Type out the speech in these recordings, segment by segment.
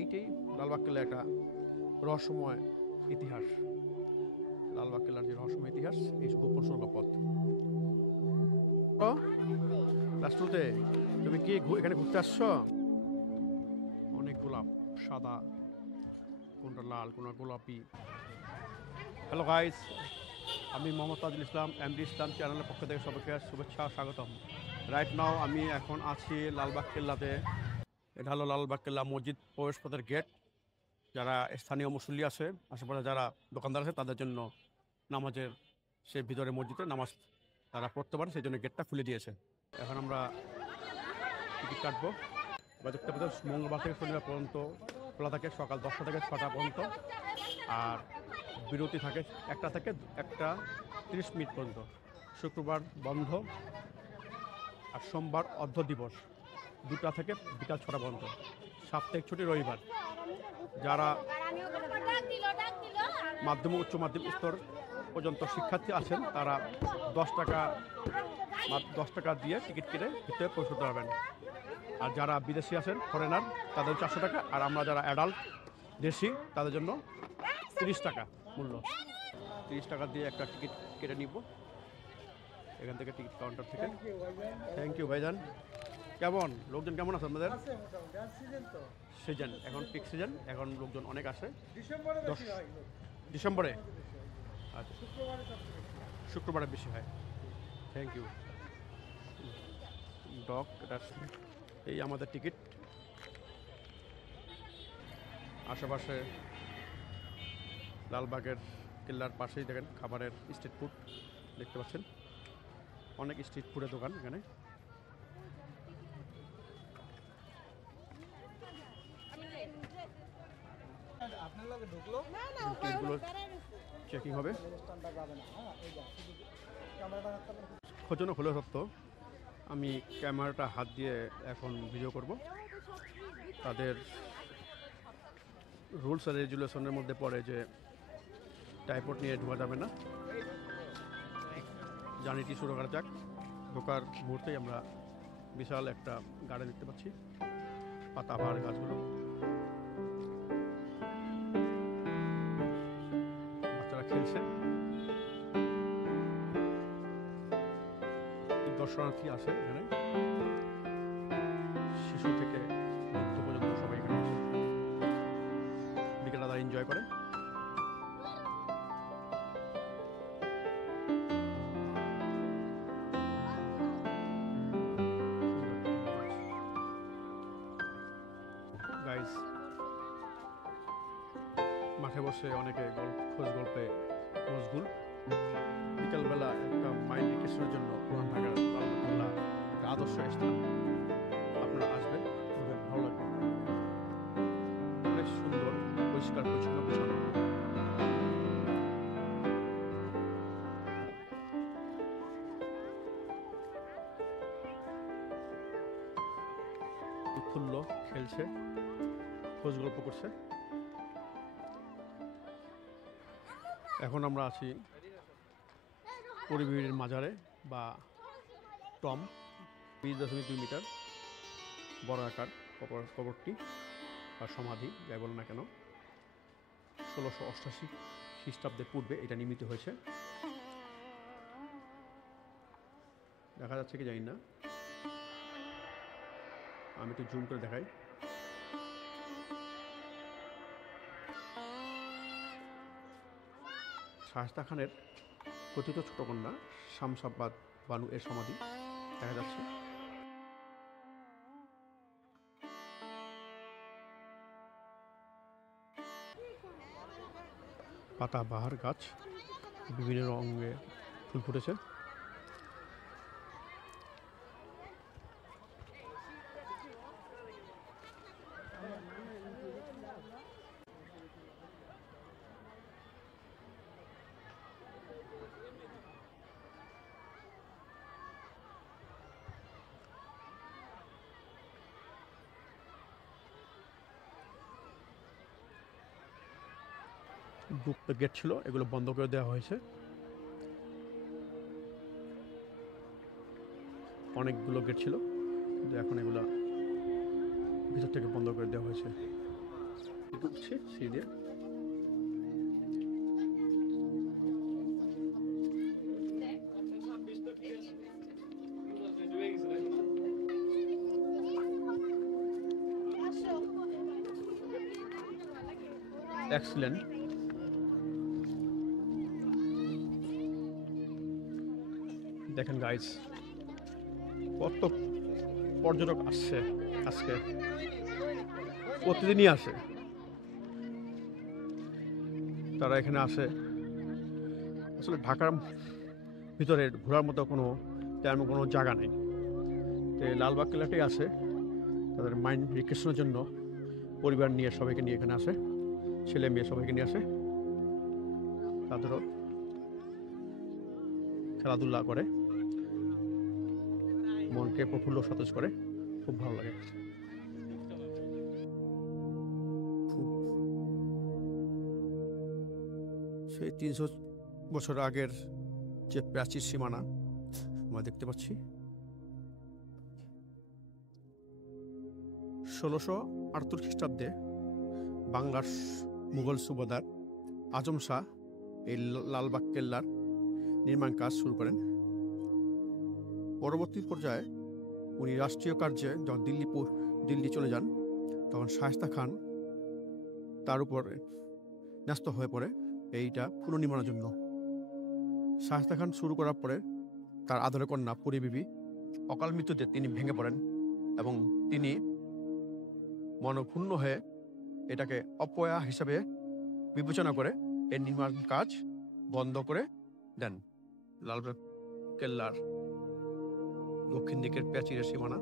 এইটাই লালবাগ কেল্লা একটা রহস্যময় ইতিহাস। লালবাগ কেল্লার যে রহস্যময় ইতিহাস, এই গোপন সড়কপথ। ক্লাস টুতে তুমি কি এখানে ঘুরতে আসছো? অনেক গোলাপ, সাদা, কোনটা লাল, কোনটা গোলাপি। হ্যালো গাইস, আমি মোহাম্মদ তাজুল ইসলাম, এমডি ইসলাম চ্যানেলের পক্ষ থেকে সবাইকে শুভেচ্ছা স্বাগতম। রাইট নাও আমি এখন আছি লালবাগ কেল্লাতে। এটা হলো লালবাগ কেল্লা মসজিদ প্রবেশপথের গেট। যারা স্থানীয় মুসল্লি আছে, আশেপাশে যারা দোকানদার আছে, তাদের জন্য নামাজের সে ভিতরে মসজিদে নামাজ তারা পড়তে পারে, সেই জন্য গেটটা খুলে দিয়েছে। এখন আমরা টিকিট কাটবো। বা দেখতে পাচ্ছি মঙ্গলবার থেকে শনিবার পর্যন্ত খোলা থাকে, সকাল 10টা থেকে 6টা পর্যন্ত। আর বিরতি থাকে 1টা থেকে 1টা 30 মিনিট পর্যন্ত। শুক্রবার বন্ধ, আর সোমবার অর্ধ দিবস 2টা থেকে বিকাল 6টা পর্যন্ত। সাপ্তাহিক ছুটি রবিবার। যারা মাধ্যমিক উচ্চ মাধ্যমিক স্তর পর্যন্ত শিক্ষার্থী আছেন, তারা 10 টাকা দিয়ে টিকিট কেটে ভিতরে প্রবেশ করতে পারবেন। আর যারা বিদেশি আছেন, ফরেনার, তাদের 400 টাকা। আর আমরা যারা অ্যাডাল্ট দেশি, তাদের জন্য 30 টাকা মূল্য। 30 টাকা দিয়ে একটা টিকিট কেটে নিব এখান থেকে, টিকিট কাউন্টার থেকে। থ্যাংক ইউ ভাইজান। কেমন লোকজন কেমন আছে আপনাদের? সিজন এখন পিক সিজন, এখন লোকজন অনেক আসে। ডিসেম্বরে? আচ্ছা, শুক্রবারে বেশি হয়। Thank you doc. এটা এই আমাদের টিকিট। আশেপাশে লালবাগের কেল্লার পাশেই দেখেন খাবারের স্ট্রিট ফুড দেখতে পাচ্ছেন। অনেক স্ট্রিট ফুডের দোকান এখানে। টিকিটগুলো চেকিং হবে। খোঁজনো হলো সত্য, আমি ক্যামেরাটা হাত দিয়ে এখন ভিডিও করব। তাদের রুলস আর রেগুলেশনের মধ্যে পড়ে যে ট্রাইপড নিয়ে ঢোকা যাবে না। জার্নিটি শুরু করা যাক। ঢোকার মুহূর্তেই আমরা বিশাল একটা গার্ডেন দেখতে পাচ্ছি, পাতাবাহার গাছগুলো। বাচ্চারা খেলছে, দর্শনার্থী আসে এখানে, শিশু থেকে বৃদ্ধ পর্যন্ত সবাই এখানে আসে, বিকেলটা তারা এনজয় করে। গাইস, মাঠে বসে অনেকে খোঁজ গল্পে মশগুল। বিকালবেলা একটা মাইন্ড রিফ্রেশের জন্য পুরান ঢাকার লালবাগ কেল্লা একটা আদর্শ স্থান। আপনারা আসবেন, খুবই ভালো লাগবে। বেশ সুন্দর, পরিষ্কার পরিচ্ছন্ন, গোছানো। উৎফুল্ল, খেলছে, খোঁজ গল্প করছে। এখন আমরা আছি পরিবীরের মাজারে বা টম। 20.2 মিটার বড় আকার কবরটি বা সমাধি, যাই বলো না কেন। 1688 খ্রিস্টাব্দের পূর্বে এটা নির্মিত হয়েছে। দেখা যাচ্ছে কি জানি না, আমি একটু জুম করে দেখাই। শায়েস্তা খানের কথিত ছোট কন্যা শামসাবাদ বানু এর সমাধি দেখা যাচ্ছে। পাতাবাহার গাছ, বিভিন্ন রঙে ফুল ফুটেছে। গুপ্ত গেট ছিল, এগুলো বন্ধ করে দেওয়া হয়েছে। অনেকগুলো গেট ছিল, কিন্তু এখন এগুলো ভিতর থেকে বন্ধ করে দেওয়া হয়েছে। উঠছে সিঁড়ি দিয়ে। এক্সিলেন্ট। দেখেন গাইস, কত পর্যটক আসছে আজকে, প্রতিদিনই আসে। তারা এখানে আসে। আসলে ঢাকার ভিতরে ঘোরার মতো তেমন কোনো জায়গা নেই। তো এই লালবাগ কেল্লাটাই আসে তাদের মাইন্ড রিক্রেশনের জন্য। পরিবার নিয়ে সবাইকে নিয়ে এখানে আসে, ছেলে মেয়ে সবাইকে নিয়ে আসে, তাদেরও খেলাধুলা করে, মনকে প্রফুল্ল সতেজ করে, খুব ভালো লাগে। সেই 300 বছর আগের যে প্রাচীর সীমানা আমরা দেখতে পাচ্ছি। 1678 খ্রিস্টাব্দে বাংলার মুঘল সুবাদার আজম শাহ এই লালবাগ কেল্লার নির্মাণ কাজ শুরু করেন। পরবর্তী পর্যায়ে উনি রাষ্ট্রীয় কার্যে যখন দিল্লি চলে যান, তখন শায়েস্তা খান তার উপর ন্যস্ত হয়ে পড়ে এইটা পুনর্নির্মাণের জন্য। শায়েস্তা খান শুরু করার পরে তার আদরের কন্যা পরী বিবি অকাল মৃত্যুতে তিনি ভেঙে পড়েন এবং তিনি মনক্ষুণ্ণ হয়ে এটাকে অপয়া হিসাবে বিবেচনা করে এর নির্মাণ কাজ বন্ধ করে দেন। লালবাগ কেল্লার দক্ষিণ দিকের প্রাচীরের সীমানা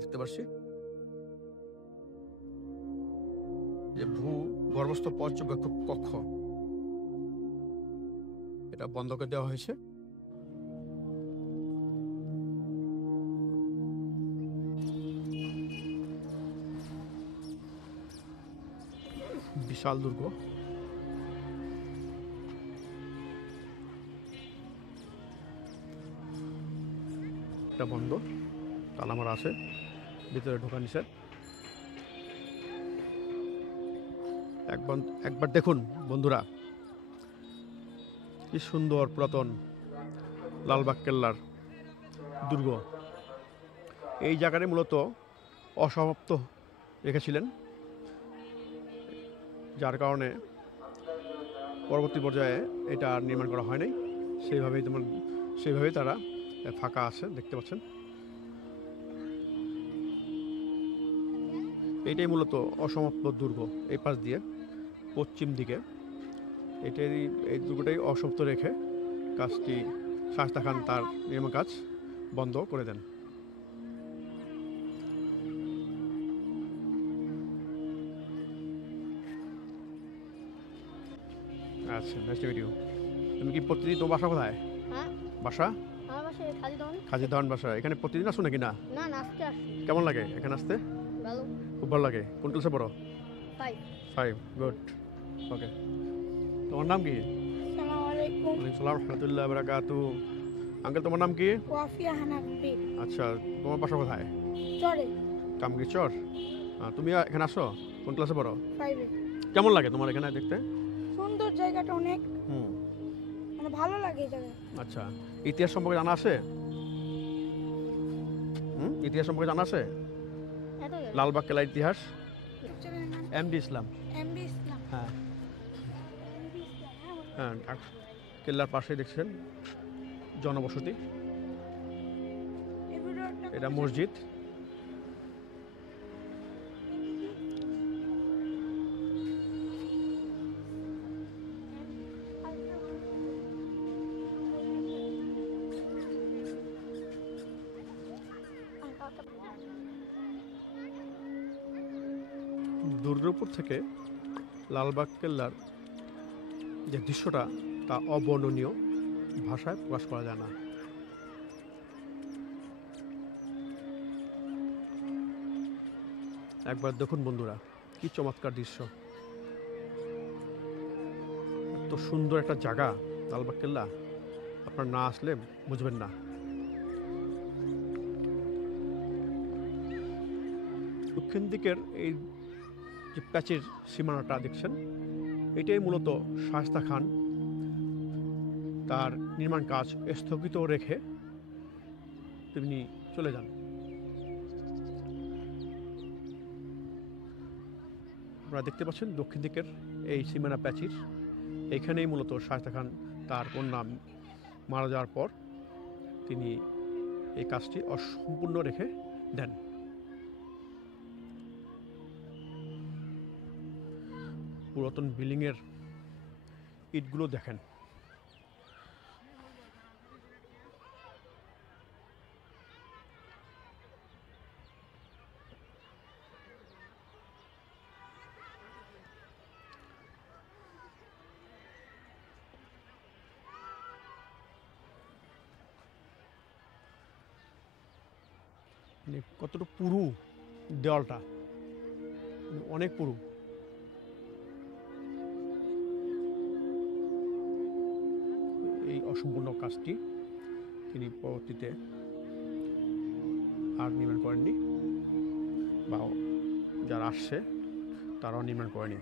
দেখতে পাচ্ছি, যে ভূগর্ভস্থ পর্যবেক্ষক কক্ষ, এটা বন্ধ করে দেওয়া হয়েছে। বিশাল দুর্গ, এটা বন্ধ, তালা মারা আছে, ভিতরে ঢোকা নিষেধ। একবার দেখুন বন্ধুরা, কি সুন্দর পুরাতন লালবাগ কেল্লার দুর্গ। এই জায়গাটা মূলত অসমাপ্ত রেখেছিলেন, যার কারণে পরবর্তী পর্যায়ে এটা নির্মাণ করা হয় নাই। সেইভাবেই তারা ফাঁকা আছে, দেখতে পাচ্ছেন। এইটাই মূলত অসমাপ্ত দুর্গ। এই পাশ দিয়ে পশ্চিম দিকে এই দুর্গটাই অসমাপ্ত রেখে কাজটি শায়েস্তা খান তার নির্মাণ কাজ বন্ধ করে দেন। আচ্ছা, নাইস টু মিট ইউ। তুমি কি প্রতিদিন, তোমার বাসা কোথায়? হ্যাঁ, বাসা আমার বাসায় খাজিদাওয়ান বাসা। এখানে প্রতিদিন আসো নাকি? না, নাচতে আসি। কেমন লাগে এখানে আসতে? ভালো। খুব ভালো লাগে। কোন ক্লাসে পড়ো? 5। গুড, ওকে। তোমার নাম কি? আসসালামু আলাইকুম। ওয়ালাইকুম সালাম রাহমাতুল্লাহি ওয়া বারাকাতুহু। আঙ্কেল, তোমার নাম কি? ওয়াফিয়া হানাফি। আচ্ছা, তোমার বাসা কোথায়? চরে। কামগি চর। তুমি এখানে আসো? কোন ক্লাসে পড়ো? 5-এ। কেমন লাগে তোমার এখানে দেখতে? সুন্দর জায়গাটা অনেক, মানে ভালো লাগে এই জায়গা। আচ্ছা, ইতিহাস সম্পর্কে জানা আছে? ইতিহাস সম্পর্কে জানা আছে? লালবাগ কেল্লার ইতিহাস? এমডি ইসলাম। হ্যাঁ হ্যাঁ, কেল্লার পাশে দেখছেন জনবসতি, এটা মসজিদ। দুর্গাপুর থেকে লালবাগ কেল্লার যে দৃশ্যটা, তা অবর্ণনীয়, ভাষায় প্রকাশ করা যায় না। একবার দেখুন বন্ধুরা, কি চমৎকার দৃশ্য। এত সুন্দর একটা জায়গা লালবাগ কেল্লা, আপনার না আসলে বুঝবেন না। দক্ষিণ দিকের এই যে প্যাচের সীমানাটা দেখছেন, এটাই মূলত শায়েস্তা খান তার নির্মাণ কাজ স্থগিত রেখে তিনি চলে যান। আপনারা দেখতে পাচ্ছেন দক্ষিণ দিকের এই সীমানা প্যাচির, এখানেই মূলত শায়েস্তা খান তার কন্যা মারা যাওয়ার পর তিনি এই কাজটি অসম্পূর্ণ রেখে দেন। পুরাতন বিল্ডিংয়ের ইটগুলো দেখেন, মানে কতটা পুরু দেওয়ালটা, অনেক পুরু। এই অসম্পূর্ণ কাজটি তিনি পরবর্তীতে আর নির্মাণ করেননি, বা যারা আসছে তারাও নির্মাণ করেনি।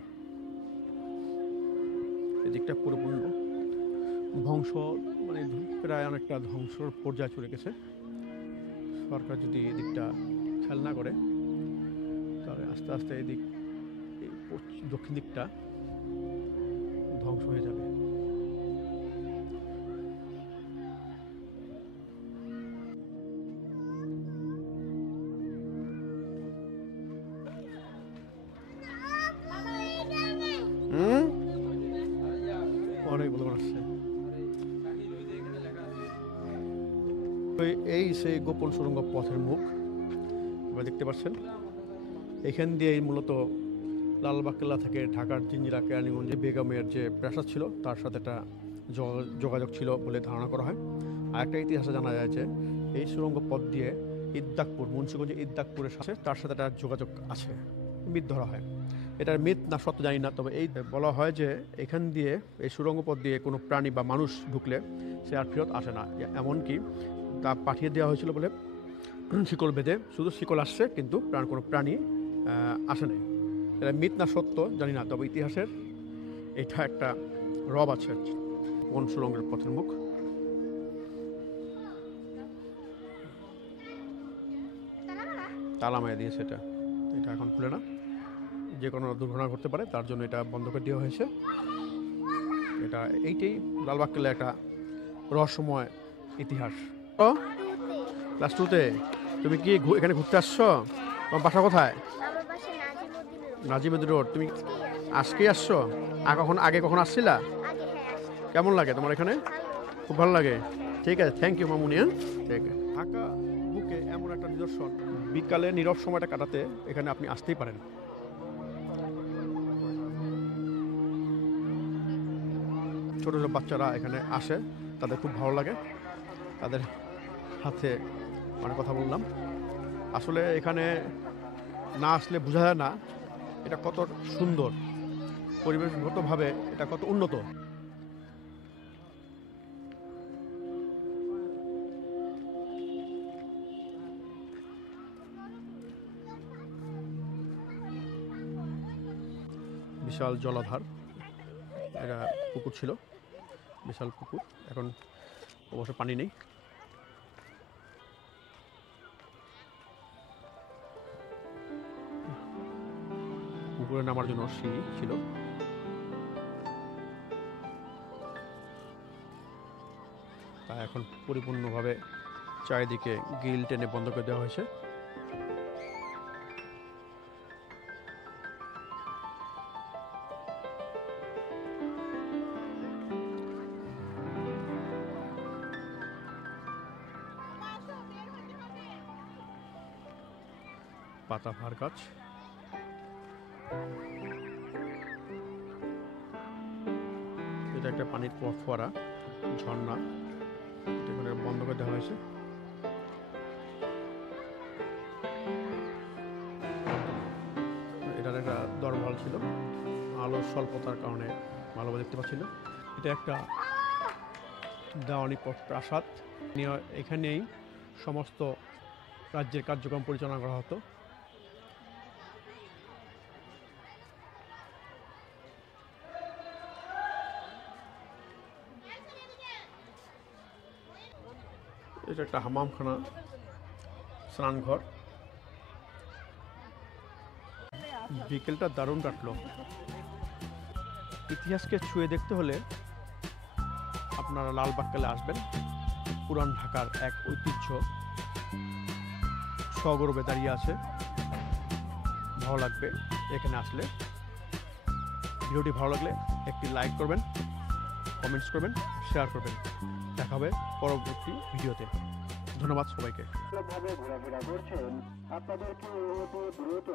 এদিকটা পুরোপূর্ণ ধ্বংস, মানে প্রায় অনেকটা ধ্বংসর পর্যায়ে চলে গেছে। সরকার যদি এদিকটা খেয়াল না করে তাহলে আস্তে আস্তে এদিক দক্ষিণ দিকটা ধ্বংস হয়ে যাবে। অনেক ভালো আসছে। এই সেই গোপন সুড়ঙ্গ পথের মুখ এবার দেখতে পাচ্ছেন। এখান দিয়ে মূলত লালবাগ কেল্লা থেকে ঢাকার জিঞ্জিরা কেরানীগঞ্জে বেগমের যে প্রাসাদ ছিল তার সাথে একটা যোগাযোগ ছিল বলে ধারণা করা হয়। আর একটা ইতিহাসে জানা যায় যে এই সুড়ঙ্গ পথ দিয়ে ইদ্দাকপুর, মুন্সিগঞ্জে ইদ্দাকপুরের সাথে তার সাথে একটা যোগাযোগ আছে, মিথ ধরা হয়। এটার মিথ না সত্য জানি না, তবে এই বলা হয় যে এখান দিয়ে এই সুড়ঙ্গ পথ দিয়ে কোনো প্রাণী বা মানুষ ঢুকলে সে আর ফেরত আসে না। এমনকি তা পাঠিয়ে দেওয়া হয়েছিল বলে শিকল বেঁধে, শুধু শিকল আসছে কিন্তু কোনো প্রাণী আসে নাই। এটা মিথ না সত্য জানি না, তবে ইতিহাসের এটা একটা রব আছে। কোন সুড়ঙ্গের পথের মুখ তালা মারিয়ে দিয়েছে, এটা এখন খুলে না, যে কোনো দুর্ঘটনা ঘটতে পারে তার জন্য এটা বন্ধ করে দেওয়া হয়েছে। এটা এইটাই লালবাগ কেল্লা একটা রহস্যময় ইতিহাস। ক্লাস 2-তে তুমি কি এখানে ঘুরতে আসছো? তোমার বাসা কোথায়? নাজিমুদ্দিন রোড। তুমি আজকেই আসছো? আগে কখন আসছিলা? কেমন লাগে তোমার এখানে? খুব ভালো লাগে। ঠিক আছে, থ্যাংক ইউ মামুনি। ঠিক আছে। ঢাকা বুকে এমন একটা নিদর্শন, বিকালে নীরব সময়টা কাটাতে এখানে আপনি আসতেই পারেন। ছোটো ছোটো বাচ্চারা এখানে আসে, তাদের খুব ভালো লাগে। তাদের সাথে অনেক কথা বললাম। আসলে এখানে না আসলে বোঝা যায় না এটা কত সুন্দর, পরিবেশগতভাবে এটা কত উন্নত। বিশাল জলাধার, এটা পুকুর ছিল, বিশাল পুকুর, এখন অবশ্য পানি নেই। পুকুরে নামার জন্য সিঁড়ি ছিল। তা এখন পরিপূর্ণভাবে চারিদিকে গিল টেনে বন্ধ করে দেওয়া হয়েছে। পাতাবাহার গাছ, এটা একটা পানির ফোয়ারা, ঝর্ণা, এখানে বন্ধ করে দেওয়া হয়েছে। এটার একটা দরভাল ছিল, আলোর স্বল্পতার কারণে ভালোভাবে দেখতে পাচ্ছি না। এটা একটা দেওয়ানি প্রাসাদ, এখানেই সমস্ত রাজ্যের কার্যক্রম পরিচালনা করা হতো। এটা একটা হামামখানা, স্নানঘর। বিকেলটা দারুণ কাটলো। ইতিহাসকে ছুঁয়ে দেখতে হলে আপনারা লালবাগ আসবেন। পুরান ঢাকার এক ঐতিহ্য সগর্বে দাঁড়িয়ে আছে। ভালো লাগবে এখানে আসলে। ভিডিওটি ভালো লাগলে একটি লাইক করবেন, কমেন্টস করবেন, শেয়ার করবেন। দেখা হবে পরবর্তী ভিডিওতে। ধন্যবাদ সবাইকে। ঘোরাফেরা করছেন আপনাদেরকে দ্রুত